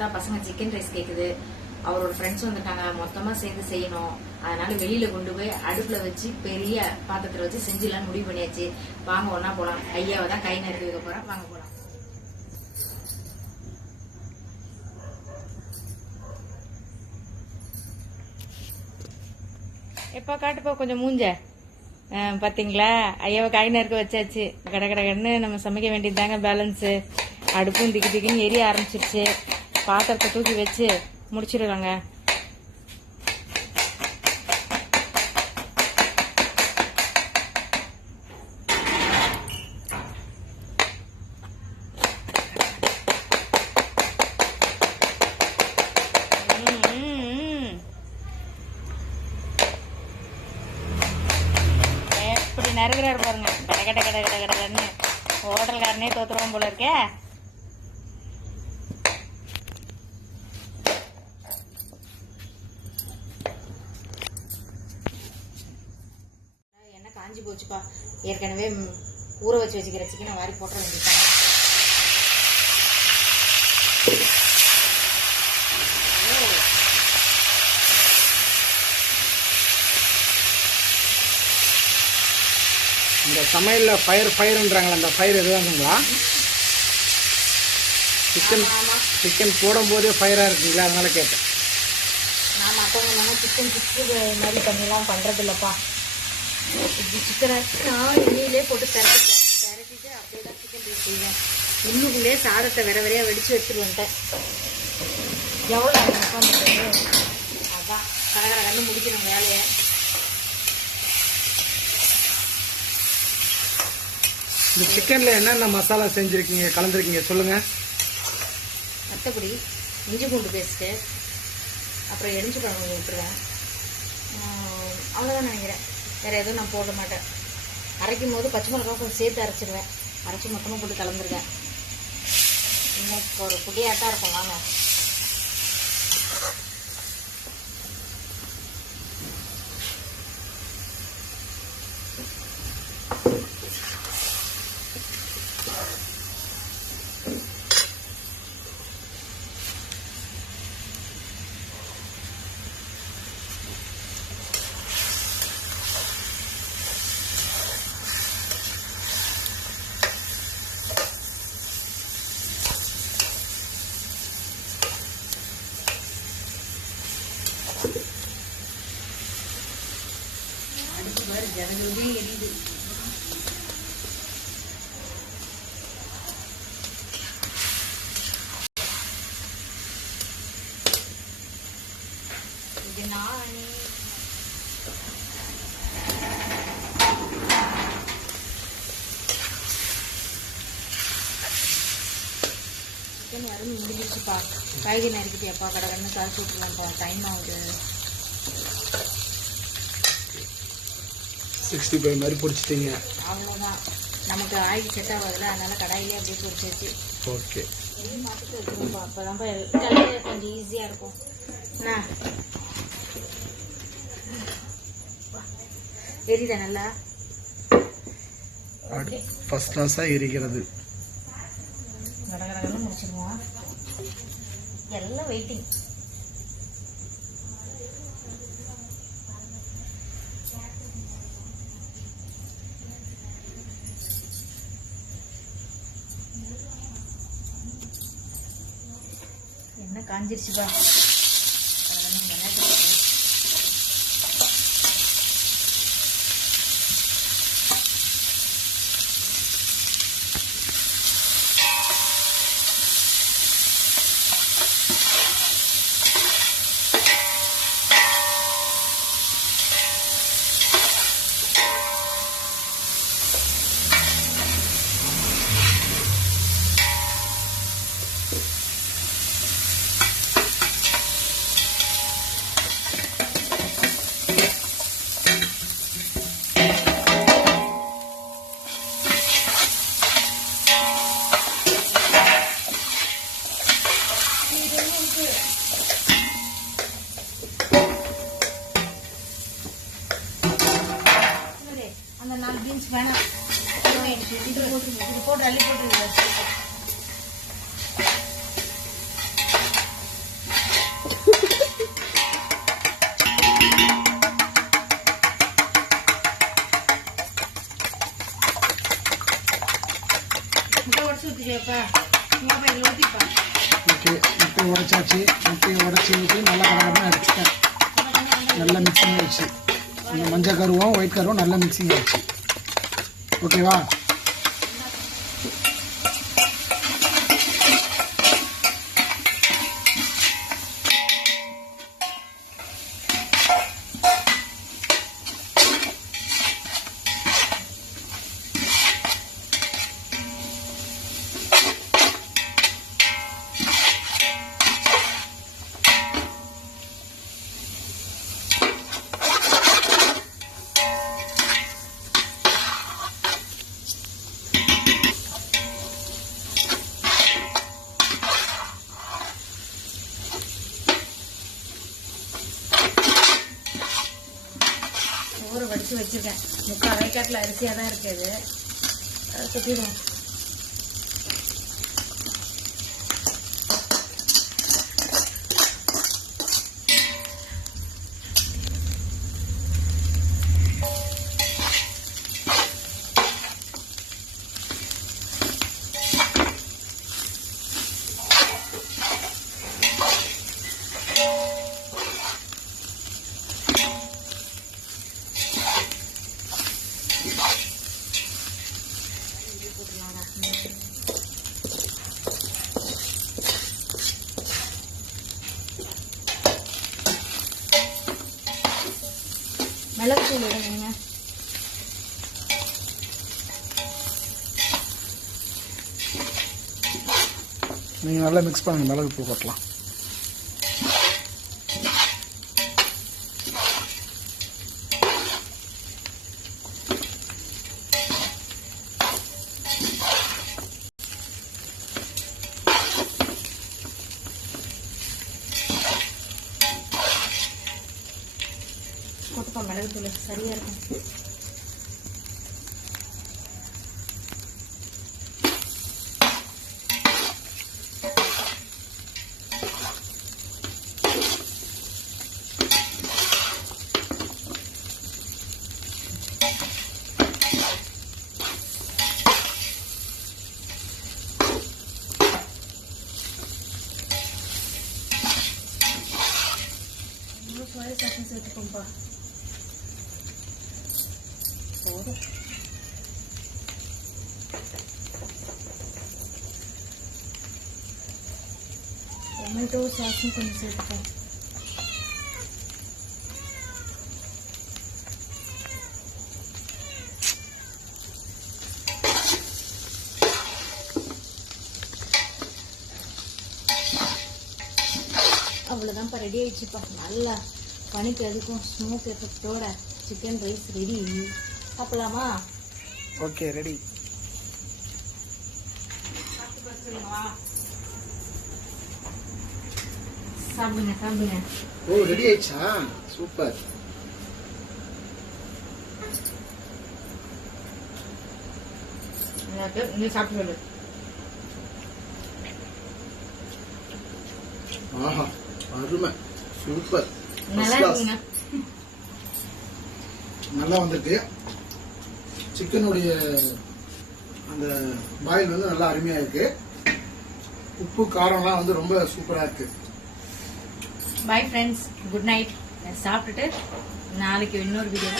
பார்த்தா பசங்க chicken rice கேக்குது. அவரோட ஃப்ரெண்ட்ஸ் வந்துட்டாங்க, மொத்தமா சேர்ந்து செய்யணும். அதனால வெளியில கொண்டு போய் அடுப்புல வச்சு பெரிய பாத்திரத்துல வச்சு செஞ்சிடலாம் முடிவு பண்ணியாச்சு. வாங்க ஒன்னா போலாம். ஐயாவை தான் கை நறுக்கி வைக்க போறேன். வாங்க போலாம். எப்போ காட்டுப்பா கொஞ்சம் மூஞ்ச. பாத்தீங்களா, ஐயாவை காய் நறுக்க வச்சாச்சு. கடை கடைன்னு நம்ம சமைக்க வேண்டியது தாங்க பேலன்ஸு. அடுப்பும் திக்கு திக்குன்னு எரிய ஆரம்பிச்சிருச்சு. பாத்திரத்தை தூக்கி வச்சு முடிச்சிடலாங்க. எப்படி நறுக்கிறாரு பாருங்க. கடை கடை கடை கடை கடைன்னு ஹோட்டல்காரனே தோத்துருவோம் போல இருக்கே. என்ன காஞ்சி போச்சுப்பா. ஏற்கனவே ஊற வச்சு வச்சுக்கிற சிக்கனை வாரி போட்டுற வேண்டியதான். இந்த சமையல்ல ஃபயர்ன்றாங்களா, அந்த ஃபயர் எதுவாங்களா? சிக்கன் போடும் போதே ஃபயரா இருக்குங்களா, அதனால கேட்டேன். நான் மற்றவங்க சிக்கன் சிக்ஸ்டி மாதிரி பண்ணிலாம் பண்றது இல்லப்பா. இப்படி சிக்கனை நான் எண்ணெயிலே போட்டு திரட்டிட்டு அப்படியே தான் சிக்கன் ரைஸ் செய்வேன். இன்னுக்குள்ளே சாதத்தை விரையா வெடிச்சு வச்சுருவேன்ட்டேன். எவ்வளோ உட்காந்துருக்கு. அதான் கடகடன்னு முடிக்கணும் வேலையை. இந்த சிக்கன்ல என்னென்ன மசாலா செஞ்சிருக்கீங்க, கலந்துருக்கீங்க சொல்லுங்க. மற்றபடி இஞ்சி பூண்டு பேஸ்ட்டு, அப்புறம் எரிஞ்சு பழம் விட்டுருவேன். அவ்வளோதான் நினைக்கிறேன். வேற எதுவும் நான் போட மாட்டேன். அரைக்கும் போது பச்சை மிளகாய் கொஞ்சம் சேர்த்து அரைச்சிடுவேன். அரைச்சி மொத்தமாக போட்டு கலந்துருக்கேன். இன்னும் ஒரு புடியாட்டாக இருக்கும். வாங்க. ஜனங்களுமே எரியுது. இது நானே சிக்கன் அருமை முடிஞ்சிருச்சுப்பா. காய்கறி நறுக்கிட்டியாப்பா? கடகடன்னு காய்ச்சி விட்டுலாம்ப்பா. டைம் ஆகுது. 65 மாதிரி பொரிச்சிட்டீங்க. அவ்வளோதான். நமக்கு ஆயில் செட் ஆகாதுல, அதனால கடாயிலே அப்படியே பொரிச்சாச்சு. ஓகே. மாட்டுக்கு வச்சுருப்பா. அப்போதான்ப்பா கடையில கொஞ்சம் ஈஸியாக இருக்கும். என்ன எரியுதா நல்லா? ஃபர்ஸ்ட் கிளாஸாக எரிக்கிறது. கடகடன்னு முடிச்சிருவோம். எல்லாம் வெயிட்டிங். என்ன காஞ்சிருச்சுப்பா. அந்த 4 பீன்ஸ் வேணாம். இது போட்டு அள்ளி போட்டு முட்டையை உடைச்சாச்சு. முட்டையை உடைச்சி ஊற்றி நல்லா கலகலன்னு அடிச்சுட்டேன். நல்லா மிக்சிங் ஆயிடுச்சு. இந்த மஞ்சள் கருவும் ஒயிட் கருவும் நல்லா மிக்சிங் ஆயிடுச்சு. ஓகேவா? ஊற வடிச்சு வச்சிருக்கேன். 3/4 வேக்காட்டில் அரிசியாக தான் இருக்குது. அதை கொட்டிடுவோம். மிளகுத்தூள் விடுங்க. நீங்கள் நல்லா மிக்ஸ் பண்ணுங்க. மிளகுத்தூள் கொட்டலாம். கொட்டுப்பா மிளகுத்தூள் சரியா இருக்கும். சோயா சாசம் சேர்த்துக்கோப்பா. போதும். டொமேட்டோ சாஸும் கொஞ்சம் சேர்த்துப்போம். அவ்வளோதான்ப்பா, ரெடி ஆயிடுச்சுப்பா. நல்லா பனிக்கு அதுக்கும் ஸ்மோக் எஃபெக்டோட சிக்கன் ரைஸ் ரெடி. சாப்பிடலாமா? Okay, ready. சாப்பிடுங்க சாப்பிடுங்க. ஓ, ரெடி ஆயிடுச்சா? சூப்பர். நீ சாப்பிட்டு சொல்லு. ஆஹா, அருமை, சூப்பர், நல்லா இருக்குங்க. நல்லா வந்திருக்கு. சிக்கனுடைய அந்த பாயில் வந்து நல்லா அருமையா இருக்கு. உப்பு காரம்லாம் வந்து ரொம்ப சூப்பரா இருக்கு. Bye friends, good night. சாப்பிட்டுட்டு நாளைக்கு இன்னொரு வீடியோ